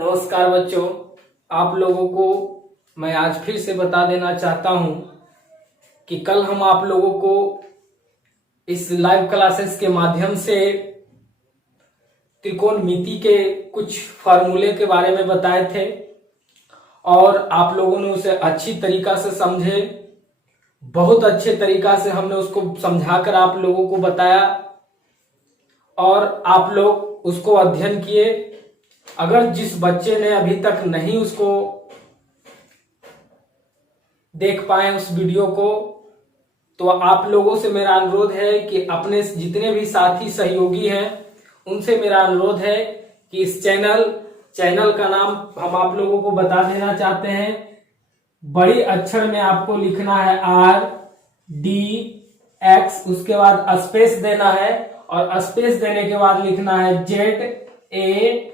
नमस्कार बच्चों, आप लोगों को मैं आज फिर से बता देना चाहता हूं कि कल हम आप लोगों को इस लाइव क्लासेस के माध्यम से त्रिकोणमिति के कुछ फार्मूले के बारे में बताए थे और आप लोगों ने उसे अच्छी तरीका से समझे। बहुत अच्छे तरीका से हमने उसको समझाकर आप लोगों को बताया और आप लोग उसको अध्ययन किए। अगर जिस बच्चे ने अभी तक नहीं उसको देख पाए उस वीडियो को, तो आप लोगों से मेरा अनुरोध है कि अपने जितने भी साथी सहयोगी हैं उनसे मेरा अनुरोध है कि इस चैनल का नाम हम आप लोगों को बता देना चाहते हैं। बड़ी अक्षर में आपको लिखना है RDX, उसके बाद स्पेस देना है और स्पेस देने के बाद लिखना है ZAKA,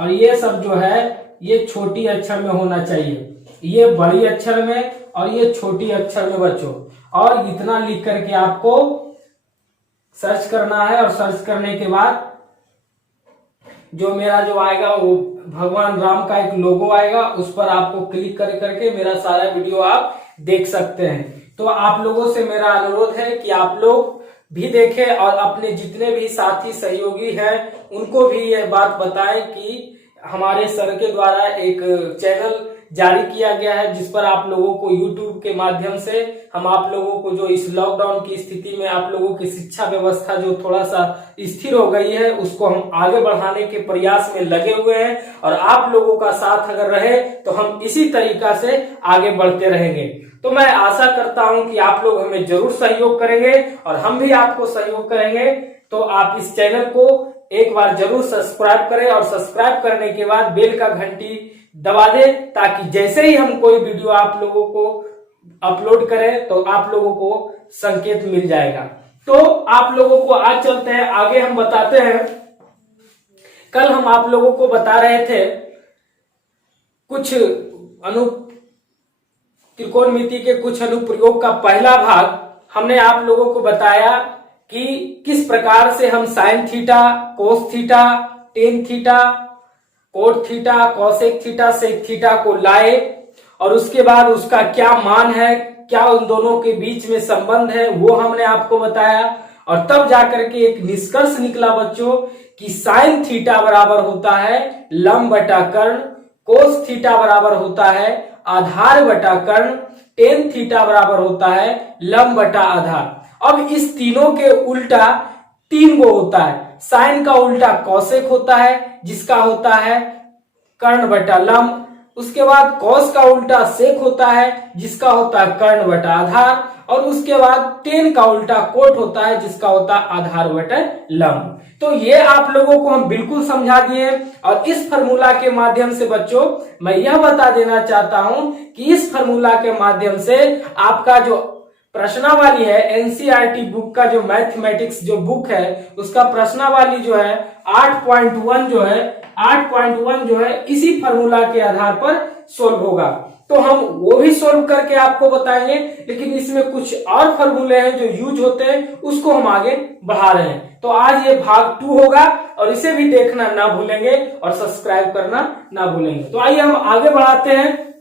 और ये सब जो है ये छोटी अक्षर में होना चाहिए, ये बड़ी अक्षर में और ये छोटी अक्षर में बच्चों। और इतना लिख करके आपको सर्च करना है और सर्च करने के बाद जो मेरा जो आएगा वो भगवान राम का एक लोगो आएगा, उस पर आपको क्लिक करके मेरा सारा वीडियो आप देख सकते हैं। तो आप लोगों से मेरा अनुरोध है कि आप लोग भी देखें और अपने जितने भी साथी सहयोगी हैं उनको भी यह बात बताएं कि हमारे सर के द्वारा एक चैनल जारी किया गया है जिस पर आप लोगों को YouTube के माध्यम से हम आप लोगों को जो इस लॉकडाउन की स्थिति में आप लोगों की शिक्षा व्यवस्था जो थोड़ा सा स्थिर हो गई है उसको हम आगे बढ़ाने के प्रयास में लगे हुए हैं और आप लोगों का साथ अगर रहे तो हम इसी तरीका से आगे बढ़ते रहेंगे। तो मैं आशा करता हूं कि आप लोग हमें जरूर सहयोग करेंगे और हम भी आपको सहयोग करेंगे। तो आप इस चैनल को एक बार जरूर सब्सक्राइब करें और सब्सक्राइब करने के बाद बेल का घंटी दबा दें ताकि जैसे ही हम कोई वीडियो आप लोगों को अपलोड करें तो आप लोगों को संकेत मिल जाएगा। तो आप लोगों को आज चलते हैं आगे, हम बताते हैं। कल हम आप लोगों को बता रहे थे कुछ त्रिकोणमिति के कुछ अनुप्रयोग का पहला भाग हमने आप लोगों को बताया कि किस प्रकार से हम sine theta, cos theta, tan theta, cot theta, cosec theta, sec theta को लाए और उसके बाद उसका क्या मान है, क्या उन दोनों के बीच में संबंध है, वो हमने आपको बताया। और तब जाकर के एक निष्कर्ष निकला बच्चों कि साइन थीटा बराबर होता है लंब बटा कर्ण, कोस थीटा बराबर होता है आधार बटा कर्ण, टेन थीटा बराबर होता है लंब बटा आधार। अब इस तीनों के उल्टा तीन गो होता है। साइन का उल्टा कौसेक होता है जिसका होता है कर्ण बटा लंब, उसके बाद कॉस का उल्टा सेक होता है जिसका होता है कर्ण बटा आधार, और उसके बाद टेन का उल्टा कोट होता है जिसका होता है आधार बटा लंब। तो ये आप लोगों को हम बिल्कुल समझा दिए और इस फार्मूला के माध्यम से बच्चों मैं यह बता देना चाहता हूं कि इस फार्मूला के माध्यम से आपका जो प्रश्नावली है एनसीईआरटी बुक का जो मैथमेटिक्स जो बुक है उसका प्रश्नावली जो है 8.1 जो है इसी फार्मूला के आधार पर सोल्व होगा। तो हम वो भी सोल्व करके आपको बताएंगे, लेकिन इसमें कुछ और फार्मूले हैं जो यूज होते हैं उसको हम आगे बढ़ा रहे हैं। तो आज ये भाग 2 होगा और इसे भी देखना ना भूलेंगे और सब्सक्राइब करना ना भूलेंगे। तो आइए हम आगे बढ़ाते हैं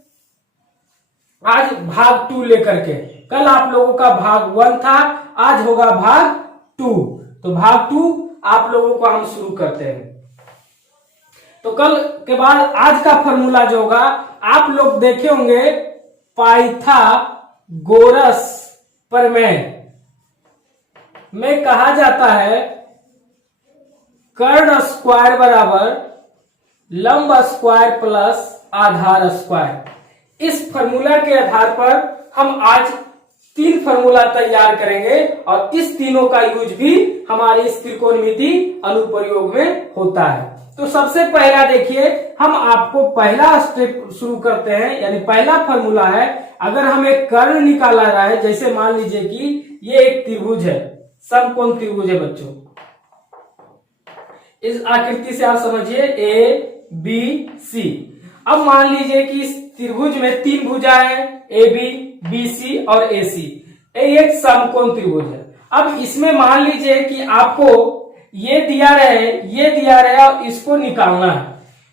आज भाग 2 लेकर के। कल आप लोगों का भाग 1 था, आज होगा भाग 2। तो भाग 2 आप लोगों को हम शुरू करते हैं। तो कल के बाद आज का फॉर्मूला जो होगा आप लोग देखे होंगे पाइथागोरस प्रमेय में कहा जाता है कर्ण स्क्वायर बराबर लंब स्क्वायर प्लस आधार स्क्वायर। इस फॉर्मूला के आधार पर हम आज 3 फॉर्मूला तैयार करेंगे और इस तीनों का यूज भी हमारे इस त्रिकोणमिति अनुप्रयोग में होता है। तो सबसे पहला देखिए, हम आपको पहला स्टेप शुरू करते हैं, यानी पहला फॉर्मूला है अगर हमें कर्ण निकाला रहा है, जैसे मान लीजिए कि ये एक त्रिभुज है, समकोण त्रिभुज है बच्चों। इस आकृति से आप समझिए ABC। अब मान लीजिए कि इस त्रिभुज में 3 भुजा है AB, BC और AC। ये एक समकोण त्रिभुज है। अब इसमें मान लीजिए कि आपको ये दिया रहे और इसको निकालना है।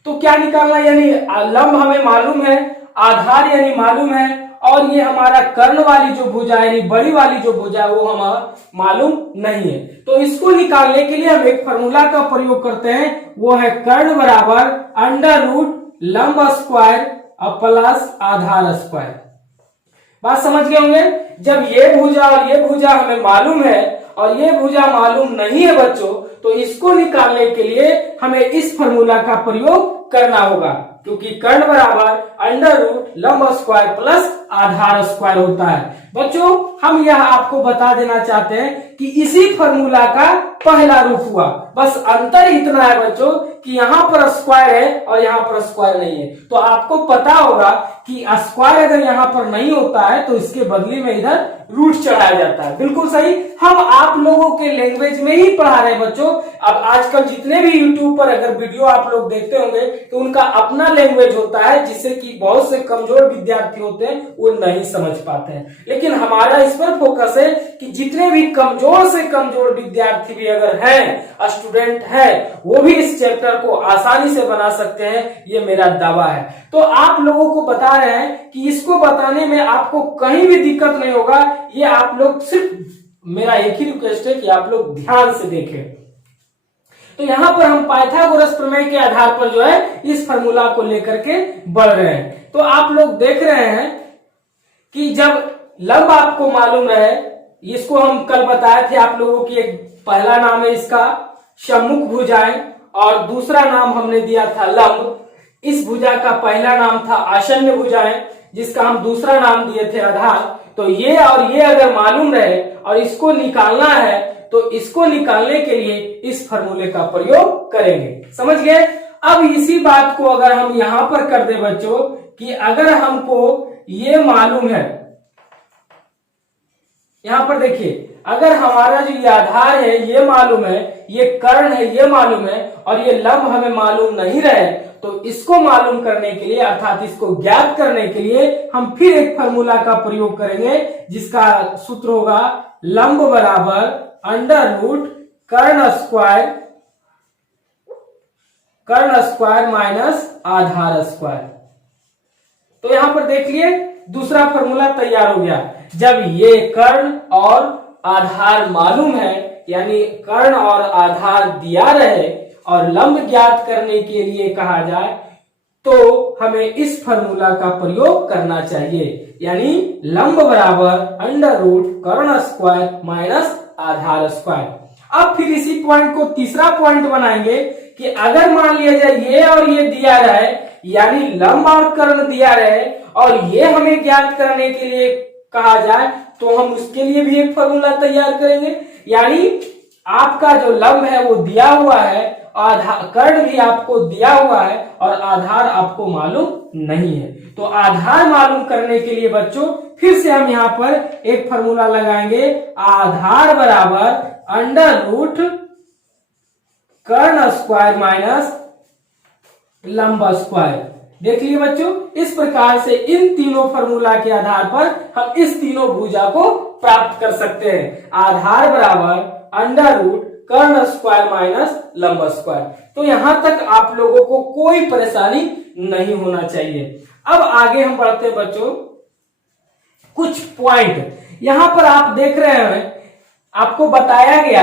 तो क्या निकालना, यानी लंब हमें मालूम है, आधार यानी मालूम है, और ये हमारा कर्ण वाली जो भुजा है यानी बड़ी वाली जो भुजा है वो हमारा मालूम नहीं है। तो इसको निकालने के लिए हम एक फॉर्मूला का प्रयोग करते हैं, वो है कर्ण बराबर अंडर रूट लंब स्क्वायर और प्लस आधार स्क्वायर। बात समझ गए होंगे। जब ये भुजा और ये भुजा हमें मालूम है और ये भुजा मालूम नहीं है बच्चों, तो इसको निकालने के लिए हमें इस फॉर्मूला का प्रयोग करना होगा, क्योंकि कर्ण बराबर अंडर रूट लंब स्क्वायर प्लस आधार स्क्वायर होता है। बच्चों हम यह आपको बता देना चाहते हैं कि इसी फॉर्मूला का पहला रूप हुआ, बस अंतर इतना है बच्चों कि यहाँ पर स्क्वायर है और यहाँ पर स्क्वायर नहीं है। तो आपको पता होगा कि स्क्वायर अगर यहाँ पर नहीं होता है तो इसके बदले में इधर रूट चढ़ाया जाता है। बिल्कुल सही, हम आप लोगों के लैंग्वेज में ही पढ़ा रहे हैं बच्चों। अब आजकल जितने भी यूट्यूब पर अगर वीडियो आप लोग देखते होंगे तो उनका अपना लैंग्वेज होता है, जिससे कि बहुत से कमजोर विद्यार्थी होते हैं वो नहीं समझ पाते हैं। लेकिन हमारा इस पर फोकस है कि जितने भी कमजोर से कमजोर विद्यार्थी भी अगर हैं, स्टूडेंट हैं, वो भी इस चैप्टर को आसानी से बना सकते हैं, ये मेरा दावा है। तो आप लोगों को बता रहे हैं कि इसको बताने में आपको कहीं भी दिक्कत नहीं होगा। ये आप लोग सिर्फ, मेरा एक ही रिक्वेस्ट है कि आप लोग ध्यान से देखें। तो यहां पर हम पाइथागोरस प्रमेय के आधार पर जो है इस फॉर्मूला को लेकर के बढ़ रहे हैं। तो आप लोग देख रहे हैं कि जब लंब आपको मालूम रहे, इसको हम कल बताए थे आप लोगों की, एक पहला नाम है इसका सम्मुख भुजाएं और दूसरा नाम हमने दिया था लंब। इस भुजा का पहला नाम था आसन्न भुजाएं, जिसका हम दूसरा नाम दिए थे आधार। तो ये और ये अगर मालूम रहे और इसको निकालना है तो इसको निकालने के लिए इस फॉर्मूले का प्रयोग करेंगे। समझ गए। अब इसी बात को अगर हम यहां पर कर दे बच्चों कि अगर हमको ये मालूम है, यहां पर देखिए, अगर हमारा जो ये आधार है ये मालूम है, ये कर्ण है ये मालूम है, और ये लंब हमें मालूम नहीं रहे, तो इसको मालूम करने के लिए अर्थात इसको ज्ञात करने के लिए हम फिर एक फॉर्मूला का प्रयोग करेंगे, जिसका सूत्र होगा लंब बराबर अंडर रूट कर्ण स्क्वायर माइनस आधार स्क्वायर। तो यहां पर देख लिए दूसरा फॉर्मूला तैयार हो गया। जब ये कर्ण और आधार मालूम है, यानी कर्ण और आधार दिया रहे और लंब ज्ञात करने के लिए कहा जाए, तो हमें इस फॉर्मूला का प्रयोग करना चाहिए, यानी लंब बराबर अंडर रूट कर्ण स्क्वायर माइनस आधार स्क्वायर। अब फिर इसी पॉइंट को तीसरा पॉइंट बनाएंगे कि अगर मान लिया जाए ये और ये दिया रहे, यानी लंब और कर्ण दिया रहे और ये हमें ज्ञात करने के लिए कहा जाए, तो हम उसके लिए भी एक फॉर्मूला तैयार करेंगे। यानी आपका जो लंब है वो दिया हुआ है, आधार कर्ण भी आपको दिया हुआ है और आधार आपको मालूम नहीं है। तो आधार मालूम करने के लिए बच्चों फिर से हम यहाँ पर एक फॉर्मूला लगाएंगे, आधार बराबर अंडर रूट कर्ण स्क्वायर माइनस लंब स्क्वायर। देख लिए बच्चों, इस प्रकार से इन तीनों फॉर्मूला के आधार पर हम इस तीनों भुजा को प्राप्त कर सकते हैं। आधार बराबर अंडर रूट कर्ण स्क्वायर माइनस लंब स्क्वायर। तो यहां तक आप लोगों को कोई परेशानी नहीं होना चाहिए। अब आगे हम बढ़ते हैं बच्चों, कुछ पॉइंट यहां पर आप देख रहे हैं, आपको बताया गया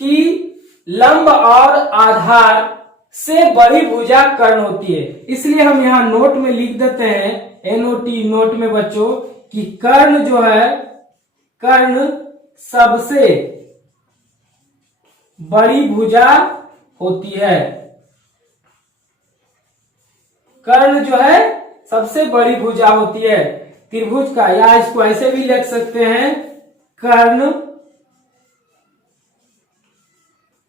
कि लंब और आधार से बड़ी भुजा कर्ण होती है, इसलिए हम यहां नोट में लिख देते हैं, एनओटी नोट में बच्चों, कि कर्ण जो है, कर्ण सबसे बड़ी भुजा होती है। कर्ण जो है सबसे बड़ी भुजा होती है त्रिभुज का, या इसको ऐसे भी लिख सकते हैं, कर्ण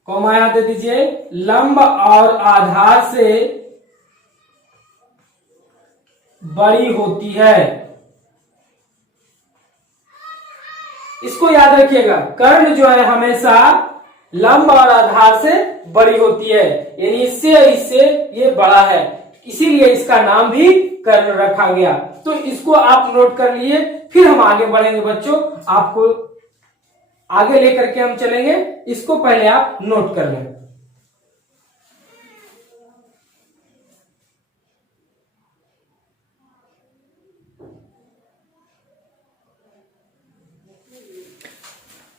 कॉमा यहां दे दीजिए, लंब और आधार से बड़ी होती है। इसको याद रखिएगा, कर्ण जो है हमेशा लंब और आधार से बड़ी होती है, यानी इससे ये बड़ा है, इसीलिए इसका नाम भी कर्ण रखा गया। तो इसको आप नोट कर लिए, फिर हम आगे बढ़ेंगे बच्चों, आपको आगे लेकर के हम चलेंगे, इसको पहले आप नोट कर लें।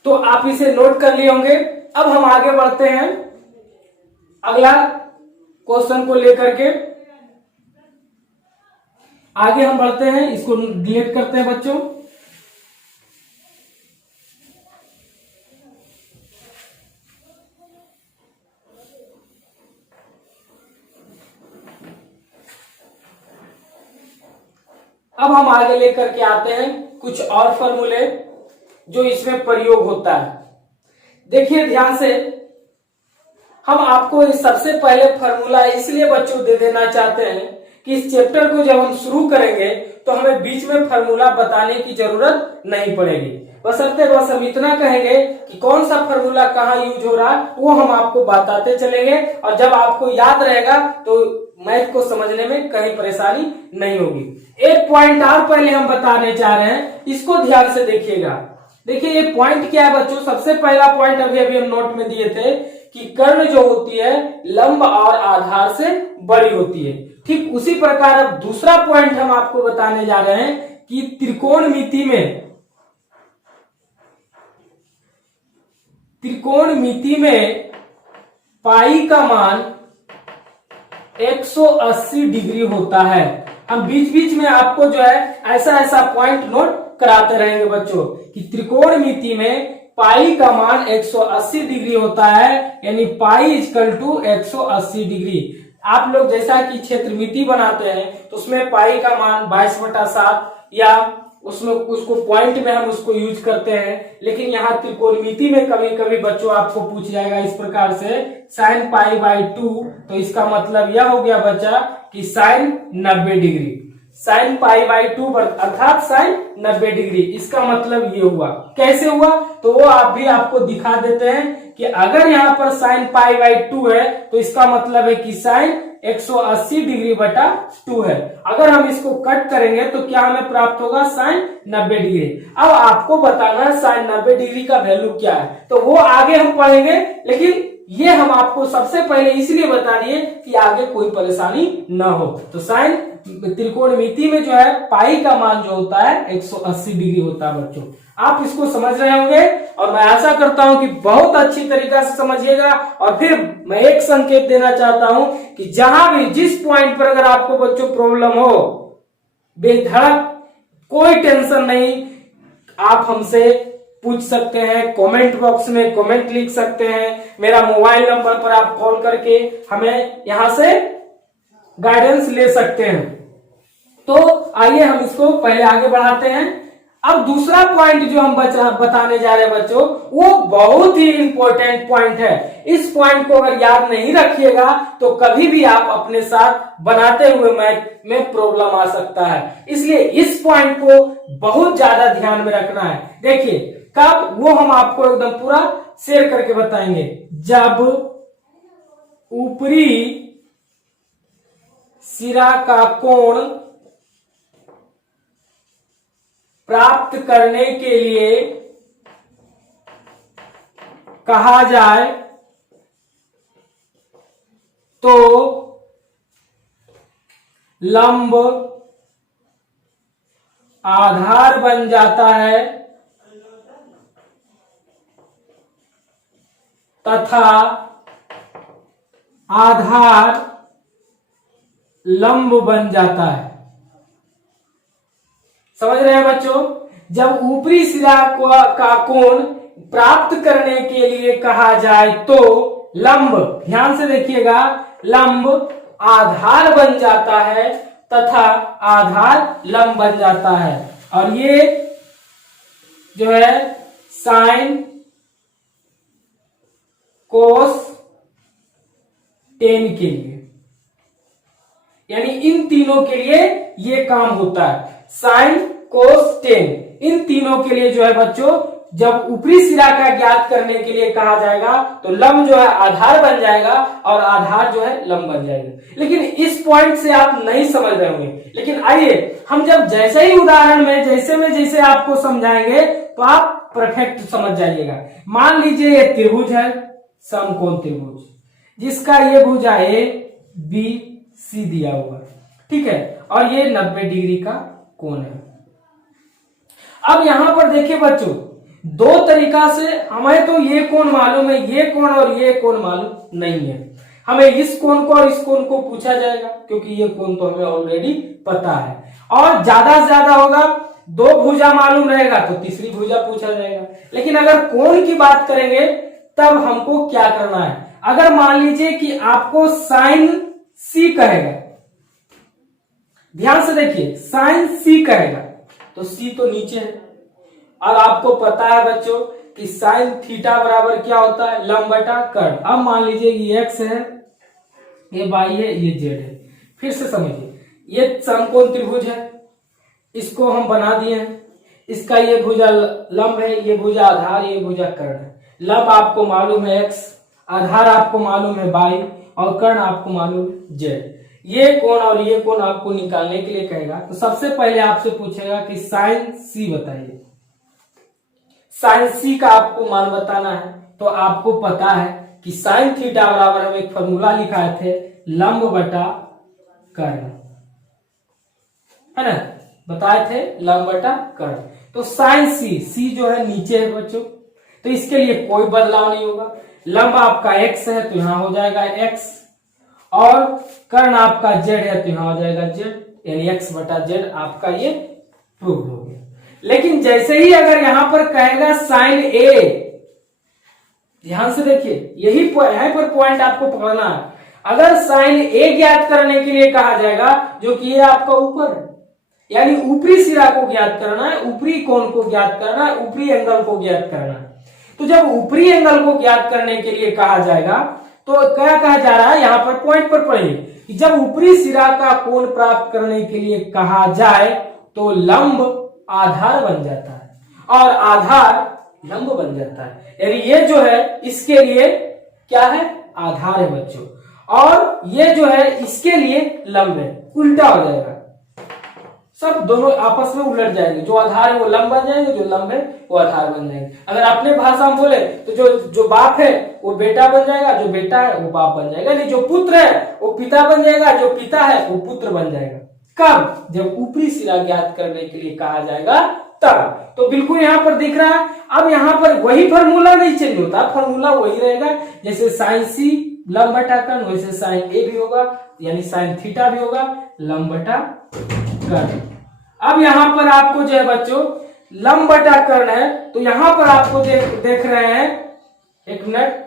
तो आप इसे नोट कर लिए होंगे। अब हम आगे बढ़ते हैं अगला क्वेश्चन को लेकर के। आगे हम बढ़ते हैं, इसको डिलीट करते हैं बच्चों। अब हम आगे लेकर के आते हैं कुछ और फॉर्मूले जो इसमें प्रयोग होता है। देखिए ध्यान से, हम आपको इस सबसे पहले फॉर्मूला इसलिए बच्चों दे देना चाहते हैं कि इस चैप्टर को जब हम शुरू करेंगे तो हमें बीच में फॉर्मूला बताने की जरूरत नहीं पड़ेगी। बशर्ते बस हम इतना कहेंगे कि कौन सा फॉर्मूला कहाँ यूज हो रहा है वो हम आपको बताते चलेंगे, और जब आपको याद रहेगा तो मैथ को समझने में कहीं परेशानी नहीं होगी। एक पॉइंट और पहले हम बताने चाह रहे हैं, इसको ध्यान से देखिएगा। देखिए ये पॉइंट क्या है बच्चों, सबसे पहला पॉइंट अभी अभी हम नोट में दिए थे कि कर्ण जो होती है लंब और आधार से बड़ी होती है। ठीक उसी प्रकार अब दूसरा पॉइंट हम आपको बताने जा रहे हैं कि त्रिकोणमिति में पाई का मान 180 डिग्री होता है। हम बीच बीच में आपको जो है ऐसा ऐसा पॉइंट नोट कराते रहेंगे बच्चों कि त्रिकोणमिति में पाई का मान 180 डिग्री होता है, यानी पाई इक्वल टू 180 डिग्री। आप लोग जैसा कि क्षेत्रमिति बनाते हैं तो उसमें पाई का मान 22/7 या उसमें उसको पॉइंट में हम उसको यूज करते हैं, लेकिन यहाँ त्रिकोणमिति में कभी कभी बच्चों आपको पूछ जाएगा इस प्रकार से sin π/2, तो इसका मतलब यह हो गया बच्चा कि sin 90 डिग्री, sin π/2 अर्थात sin 90 डिग्री। इसका मतलब ये हुआ। कैसे हुआ तो वो आप भी आपको दिखा देते हैं कि अगर यहाँ पर sin π/2 है तो इसका मतलब है कि sin 180 डिग्री बटा 2 है। अगर हम इसको कट करेंगे तो क्या हमें प्राप्त होगा sin 90 डिग्री। अब आपको बताना है sin 90 डिग्री का वैल्यू क्या है, तो वो आगे हम पढ़ेंगे, लेकिन ये हम आपको सबसे पहले इसलिए बता दिए कि आगे कोई परेशानी न हो। तो साइन त्रिकोणमिति में जो है पाई का मान जो होता है 180 डिग्री होता है बच्चों। आप इसको समझ रहे होंगे और मैं आशा करता हूं कि बहुत अच्छी तरीका से समझिएगा। और फिर मैं एक संकेत देना चाहता हूं कि जहां भी जिस पॉइंट पर अगर आपको बच्चों प्रॉब्लम हो, बेधड़क कोई टेंशन नहीं, आप हमसे पूछ सकते हैं, कमेंट बॉक्स में कमेंट लिख सकते हैं, मेरा मोबाइल नंबर पर आप कॉल करके हमें यहां से गाइडेंस ले सकते हैं। तो आइए हम इसको पहले आगे बढ़ाते हैं। अब दूसरा पॉइंट जो हम बताने जा रहे हैं बच्चों, वो बहुत ही इंपॉर्टेंट पॉइंट है। इस पॉइंट को अगर याद नहीं रखिएगा तो कभी भी आप अपने साथ बनाते हुए मैथ में प्रॉब्लम आ सकता है। इसलिए इस पॉइंट को बहुत ज्यादा ध्यान में रखना है। देखिए कब, वो हम आपको एकदम पूरा शेयर करके बताएंगे। जब ऊपरी सिरा का कोण प्राप्त करने के लिए कहा जाए तो लंब आधार बन जाता है तथा आधार लंब बन जाता है। समझ रहे हैं बच्चों? जब ऊपरी सिरा का कोण प्राप्त करने के लिए कहा जाए तो लंब, ध्यान से देखिएगा, लंब आधार बन जाता है तथा आधार लंब बन जाता है। और ये जो है साइन कोस टेन के लिए, यानी इन तीनों के लिए ये काम होता है। साइन कोस टेन, इन तीनों के लिए जो है बच्चों, जब ऊपरी सिरा का ज्ञात करने के लिए कहा जाएगा तो लंब जो है आधार बन जाएगा और आधार जो है लंब बन जाएगा। लेकिन इस पॉइंट से आप नहीं समझ रहे होंगे, लेकिन आइए हम जब जैसे ही उदाहरण में जैसे आपको समझाएंगे तो आप परफेक्ट समझ जाइएगा। मान लीजिए ये त्रिभुज है, समकोण त्रिभुज, जिसका ये भुजा ए बी सी दिया हुआ, ठीक है, और ये 90 डिग्री का कोण है। अब यहां पर देखिए बच्चों, दो तरीका से हमें तो ये कोण मालूम है, ये कोण और ये कोण मालूम नहीं है, हमें इस कोण को और इस कोण को पूछा जाएगा क्योंकि ये कोण तो हमें ऑलरेडी पता है। और ज्यादा से ज्यादा होगा दो भुजा मालूम रहेगा तो तीसरी भुजा पूछा जाएगा। लेकिन अगर कोण की बात करेंगे तब हमको क्या करना है, अगर मान लीजिए कि आपको साइन सी कहेगा, ध्यान से देखिए साइन सी कहेगा तो सी तो नीचे है और आपको पता है बच्चों कि साइन थीटा बराबर क्या होता है, लंब बटा कर्ण। अब मान लीजिए ये एक्स है, ये वाई है, ये जेड है। फिर से समझिए, ये समकोण त्रिभुज है, इसको हम बना दिए हैं, इसका ये भुजा लंब है, ये भुजा आधार, ये भुजा कर्ण है। लंब आपको मालूम है एक्स, आधार आपको मालूम है वाई और कर्ण आपको मालूम है जेड। ये कोण और ये कोण आपको निकालने के लिए कहेगा तो सबसे पहले आपसे पूछेगा कि साइन सी बताइए। साइन सी का आपको मान बताना है तो आपको पता है कि साइन थीटा बराबर हम एक फॉर्मूला लिखाए थे, लंब बटा कर्ण, है ना, बताए थे लंब बटा कर्ण। तो साइन सी, सी जो है नीचे है बच्चों, तो इसके लिए कोई बदलाव नहीं होगा। लंब आपका एक्स है तो यहां हो जाएगा एक्स और कर्ण आपका जेड है तो यहां हो जाएगा जेड, यानी एक्स बटा जेड आपका ये प्रूव हो गया। लेकिन जैसे ही अगर यहां पर कहेगा साइन ए, ध्यान से देखिए यही यहां पर पॉइंट आपको पकड़ना है। अगर साइन ए ज्ञात करने के लिए कहा जाएगा जो कि ये आपका ऊपर है, यानी ऊपरी सिरा को ज्ञात करना है, ऊपरी कोण को ज्ञात करना है, ऊपरी एंगल को ज्ञात करना है। तो जब ऊपरी एंगल को ज्ञात करने के लिए कहा जाएगा तो क्या कहा जा रहा है, यहां पर पॉइंट पर पढ़िए कि जब ऊपरी सिरा का कोण प्राप्त करने के लिए कहा जाए तो लंब आधार बन जाता है और आधार लंब बन जाता है, यानी ये जो है इसके लिए क्या है, आधार है बच्चों, और ये जो है इसके लिए लंब है। उल्टा हो जाएगा, सब दोनों आपस में उलट जाएंगे, जो आधार है वो लंब बन जाएंगे, जो लंब है वो आधार बन जाएंगे। अगर अपने भाषा में बोले तो जो बाप है वो बेटा बन जाएगा, जो बेटा है वो बाप बन जाएगा, नहीं जो पुत्र है वो पिता बन जाएगा, जो पिता है वो पुत्र बन जाएगा। कब, जब ऊपरी सिरा ज्ञात करने के लिए कहा जाएगा तब। तो बिल्कुल यहां पर दिख रहा है। अब यहां पर वही फॉर्मूला नहीं चेंज होता, फॉर्मूला वही रहेगा, जैसे साइन सी लंब बटा कर्ण वैसे साइन ए भी होगा, यानी साइन थीटा भी होगा लंब बटा कर्ण। अब यहां पर आपको जो है बच्चों लंब बटा कर्ण है तो यहां पर आपको देख रहे हैं, एक मिनट,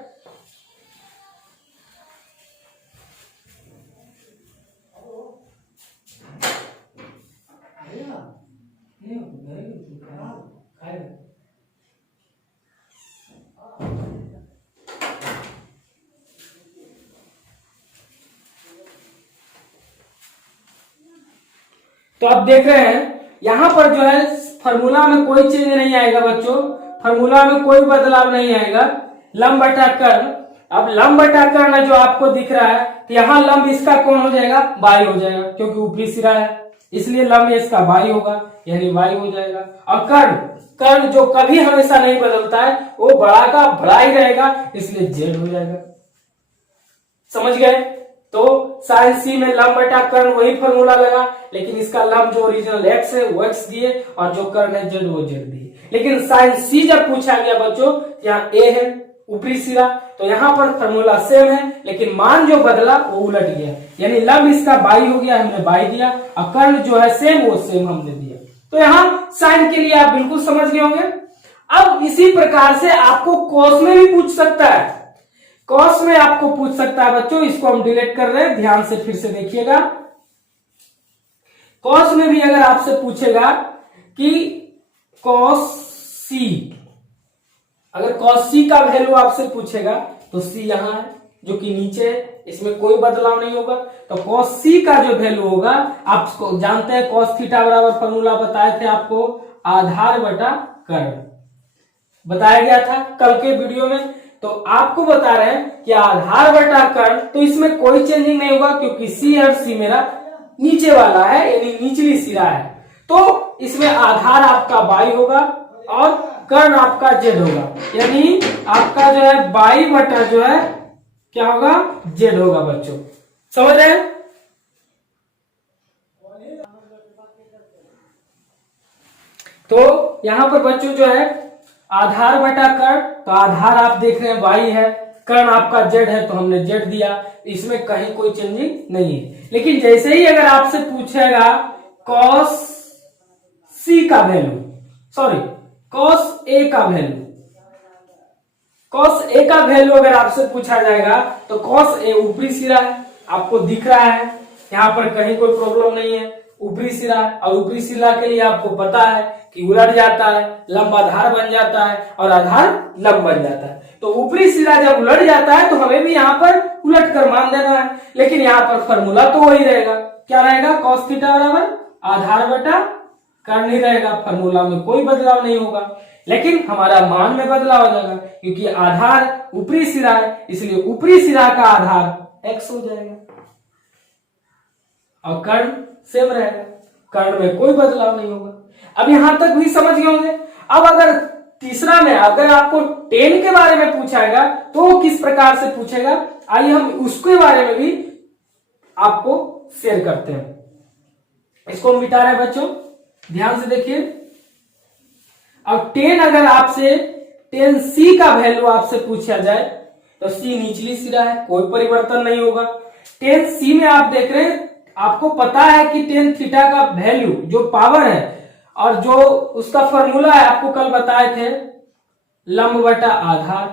तो आप देख रहे हैं यहां पर जो है फॉर्मूला में कोई चेंज नहीं आएगा बच्चों, फॉर्मूला में कोई बदलाव नहीं आएगा, लंब बटा कर्ण। अब लंब बटा कर्ण जो आपको दिख रहा है तो यहां लंब इसका कौन हो जाएगा, बाई हो जाएगा, क्योंकि ऊपरी सिरा है इसलिए लंब इसका बाई होगा, यानी बाई हो जाएगा। और कर्ण, कर्ण जो कभी हमेशा नहीं बदलता है वो बड़ा का बड़ा ही रहेगा, इसलिए जेड हो जाएगा। समझ गए? तो साइन सी में लंब बटा कर्ण वही फॉर्मूला लगा, लेकिन इसका लंब जो ओरिजिनल एक्स है वो एक्स दिए और जो कर्ण है जेड वो जेड दिए। लेकिन साइन सी जब पूछा गया बच्चों, यहाँ ए है ऊपरी सिरा, तो यहाँ पर फॉर्मूला सेम है, लेकिन मान जो बदला वो उलट गया, यानी लंब इसका बाई हो गया, हमने बाई दिया, और कर्ण जो है सेम वो सेम हमने दिया। तो यहाँ साइन के लिए आप बिल्कुल समझ गए होंगे। अब इसी प्रकार से आपको कॉस में भी पूछ सकता है, कॉस में आपको पूछ सकता है बच्चों, इसको हम डिलीट कर रहे हैं, ध्यान से फिर से देखिएगा। कॉस में भी अगर आपसे पूछेगा कि कॉस सी, अगर कॉस सी का वैल्यू आपसे पूछेगा तो सी यहां है जो कि नीचे है, इसमें कोई बदलाव नहीं होगा। तो कॉस सी का जो वैल्यू होगा, आप जानते हैं कॉस थीटा बराबर फॉर्मूला बताए थे आपको, आधार बटा कर्ण बताया गया था कल के वीडियो में। तो आपको बता रहे हैं कि आधार बटा कर्ण, तो इसमें कोई चेंजिंग नहीं होगा क्योंकि सी और सी मेरा नीचे वाला है, यानी निचली सिरा है, तो इसमें आधार आपका बाई होगा और कर्ण आपका जेड होगा, यानी आपका जो है बाई बटा जो है क्या होगा, जेड होगा बच्चों। समझ रहे हैं? तो यहां पर बच्चों जो है आधार बटा कर्ण, तो आधार आप देख रहे हैं y है, कर्ण आपका z है तो हमने z दिया, इसमें कहीं कोई चेंजिंग नहीं है। लेकिन जैसे ही अगर आपसे पूछेगा cos c का वैल्यू, सॉरी cos a का वैल्यू, cos a का वैल्यू अगर आपसे पूछा जाएगा तो cos a ऊपरी सिरा है, आपको दिख रहा है, यहाँ पर कहीं कोई प्रॉब्लम नहीं है, ऊपरी सिरा, और ऊपरी सिरा के लिए आपको पता है कि उलट जाता है, लंब आधार बन जाता है और आधार लंब बन जाता है। तो ऊपरी सिरा जब उलट जाता है तो हमें भी यहाँ पर उलट कर मान देना है, लेकिन यहाँ पर फॉर्मूला तो वही रहेगा, क्या रहेगा, cos थीटा बराबर आधार बटा कर्ण ही रहेगा, फॉर्मूला में कोई बदलाव नहीं होगा, लेकिन हमारा मान में बदलाव हो जाएगा क्योंकि आधार ऊपरी सिरा है, इसलिए ऊपरी सिरा का आधार x हो जाएगा और कर्ण सेम रहेगा, कर्ण में कोई बदलाव नहीं होगा। अब यहां तक भी समझ गए होंगे। अब अगर तीसरा में अगर आपको टेन के बारे में पूछाएगा तो किस प्रकार से पूछेगा, आइए हम उसके बारे में भी आपको शेयर करते हैं। इसको हम मिटा रहे हैं बच्चों, ध्यान से देखिए। अब टेन अगर आपसे टेन सी का वैल्यू आपसे पूछा जाए तो सी निचली सिरा है, कोई परिवर्तन नहीं होगा। टेन सी में आप देख रहे हैं, आपको पता है कि टेन थीटा का वैल्यू जो पावर है और जो उसका फॉर्मूला है आपको कल बताए थे, लंब बटा आधार,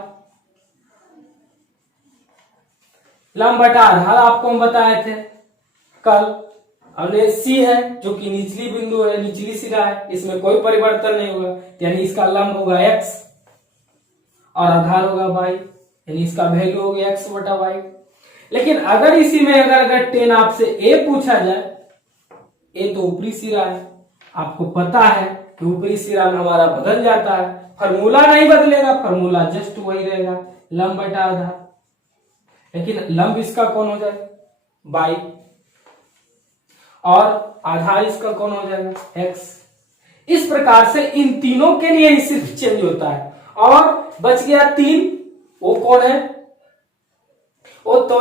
लंब बटा आधार आपको हम बताए थे कल। और ये सी है जो कि निचली बिंदु है, निचली सिरा है, इसमें कोई परिवर्तन नहीं होगा, यानी इसका लंब होगा x और आधार होगा y, यानी इसका वैल्यू हो गया x बटा y। लेकिन अगर इसी में अगर टेन आपसे a पूछा जाए, a तो ऊपरी सिरा है, आपको पता है कि ऊपरी सिरा में हमारा बदल जाता है, फॉर्मूला नहीं बदलेगा, फॉर्मूला जस्ट वही रहेगा, लंब बटा आधार, लेकिन लंब इसका कौन हो जाएगा y और आधार इसका कौन हो जाएगा x। इस प्रकार से इन तीनों के लिए ही सिर्फ चेंज होता है, और बच गया तीन, वो कौन है, वो तो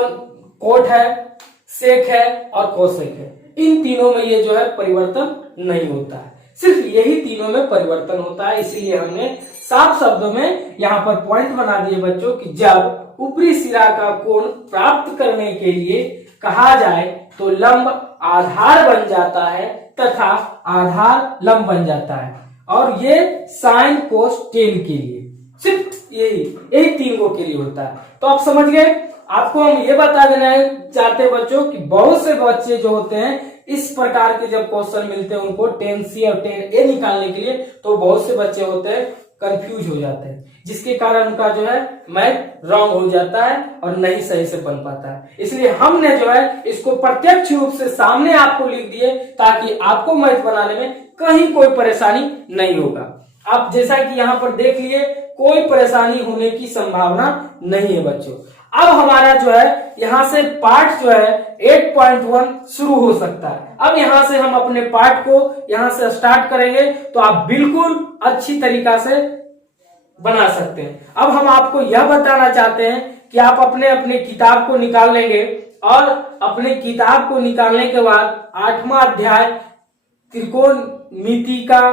कोट है, सेक है और कोसेक है। इन तीनों में ये जो है परिवर्तन नहीं होता है, सिर्फ यही तीनों में परिवर्तन होता है। इसीलिए हमने साफ शब्दों में यहाँ पर पॉइंट बना दिए बच्चों कि जब ऊपरी सिरा का कोण प्राप्त करने के लिए कहा जाए तो लंब आधार बन जाता है तथा आधार लंब बन जाता है, और ये साइन कोस टेन के लिए सिर्फ यही तीन गो के लिए होता है। तो आप समझ गए। आपको हम ये बता देना चाहते हैं बच्चों कि बहुत से बच्चे जो होते हैं इस प्रकार के जब क्वेश्चन मिलते हैं उनको टेन सी और टेन ए निकालने के लिए, तो बहुत से बच्चे होते हैं कंफ्यूज हो जाते हैं, जिसके कारण उनका जो है मैथ रॉन्ग हो जाता है और नहीं सही से बन पाता है। इसलिए हमने जो है इसको प्रत्यक्ष रूप से सामने आपको लिख दिए ताकि आपको मैथ बनाने में कहीं कोई परेशानी नहीं होगा। आप जैसा कि यहाँ पर देख लिए, कोई परेशानी होने की संभावना नहीं है बच्चों। अब हमारा जो है यहाँ से पार्ट जो है 8.1 शुरू हो सकता है। अब यहाँ से हम अपने पार्ट को यहाँ से स्टार्ट करेंगे तो आप बिल्कुल अच्छी तरीका से बना सकते हैं। अब हम आपको यह बताना चाहते हैं कि आप अपने अपने किताब को निकाल लेंगे, और अपने किताब को निकालने के बाद 8वां अध्याय त्रिकोणमिति का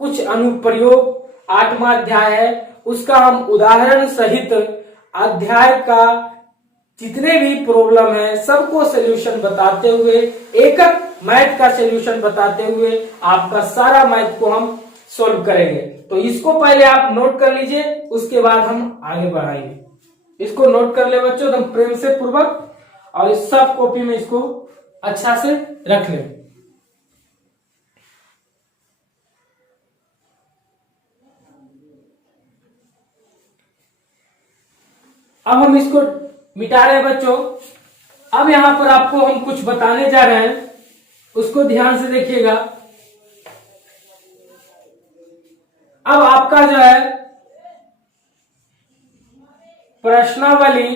कुछ अनुप्रयोग 8वां अध्याय है, उसका हम उदाहरण सहित अध्याय का जितने भी प्रॉब्लम है सबको सॉल्यूशन बताते हुए, एक मैथ का सॉल्यूशन बताते हुए आपका सारा मैथ को हम सॉल्व करेंगे। तो इसको पहले आप नोट कर लीजिए, उसके बाद हम आगे बढ़ाएंगे। इसको नोट कर ले बच्चों एकदम प्रेम से पूर्वक, और इस सब कॉपी में इसको अच्छा से रख ले। अब हम इसको मिटा रहे हैं बच्चों। अब यहां पर आपको हम कुछ बताने जा रहे हैं, उसको ध्यान से देखिएगा। अब आपका जो है प्रश्नावली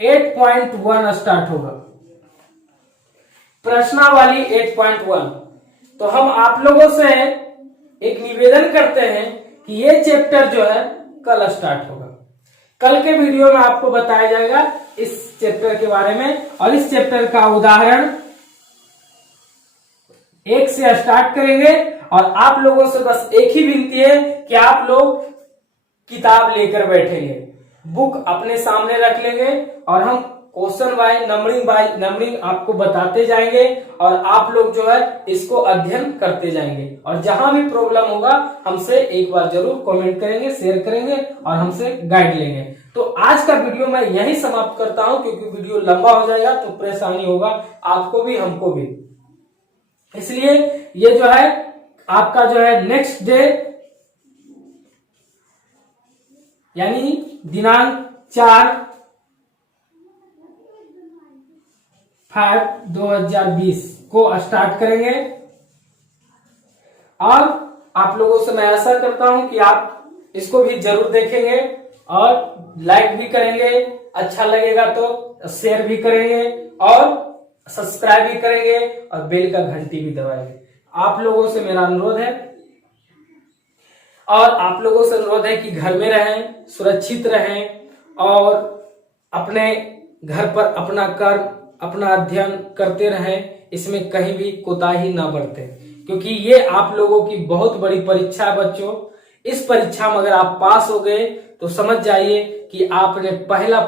8.1 स्टार्ट होगा। प्रश्नावली 8.1। तो हम आप लोगों से एक निवेदन करते हैं कि ये चैप्टर जो है कल स्टार्ट होगा। कल के वीडियो में आपको बताया जाएगा इस चैप्टर के बारे में, और इस चैप्टर का उदाहरण 1 से स्टार्ट करेंगे और आप लोगों से बस एक ही विनती है कि आप लोग किताब लेकर बैठेंगे, बुक अपने सामने रख लेंगे और हम क्वेश्चन वाइज नंबरिंग आपको बताते जाएंगे और आप लोग जो है इसको अध्ययन करते जाएंगे। और जहां भी प्रॉब्लम होगा हमसे एक बार जरूर कमेंट करेंगे, शेयर करेंगे और हमसे गाइड लेंगे। तो आज का वीडियो मैं यही समाप्त करता हूं, क्योंकि वीडियो लंबा हो जाएगा तो परेशानी होगा आपको भी हमको भी। इसलिए ये जो है आपका जो है नेक्स्ट डे यानी दिनांक 4/5/2020 को स्टार्ट करेंगे। और आप लोगों से मैं आशा करता हूं कि आप इसको भी जरूर देखेंगे और लाइक भी करेंगे, अच्छा लगेगा तो शेयर भी करेंगे और सब्सक्राइब भी करेंगे और बेल का घंटी भी दबाएंगे। आप लोगों से मेरा अनुरोध है और आप लोगों से अनुरोध है कि घर में रहें, सुरक्षित रहें और अपने घर पर अपना कर्म, अपना अध्ययन करते रहें। इसमें कहीं भी कोताही ना बरतें, क्योंकि ये आप लोगों की बहुत बड़ी परीक्षा है बच्चों। इस परीक्षा में अगर आप पास हो गए तो समझ जाइए कि आपने पहला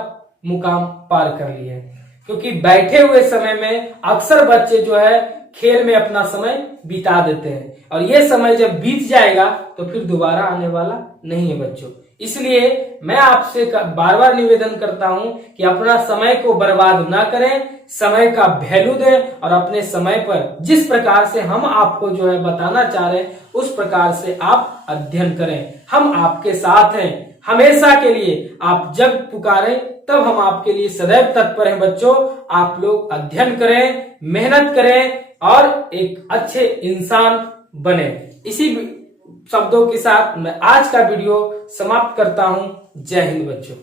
मुकाम पार कर लिया है। क्योंकि बैठे हुए समय में अक्सर बच्चे जो है खेल में अपना समय बिता देते हैं और ये समय जब बीत जाएगा तो फिर दोबारा आने वाला नहीं है बच्चों। इसलिए मैं आपसे बार बार निवेदन करता हूं कि अपना समय को बर्बाद ना करें, समय का वैल्यू दें और अपने समय पर जिस प्रकार से हम आपको जो है बताना चाह रहे हैं उस प्रकार से आप अध्ययन करें। हम आपके साथ हैं हमेशा के लिए। आप जब पुकारें तब हम आपके लिए सदैव तत्पर हैं बच्चों। आप लोग अध्ययन करें, मेहनत करें और एक अच्छे इंसान बने। इसी शब्दों के साथ मैं आज का वीडियो समाप्त करता हूं। जय हिंद बच्चों।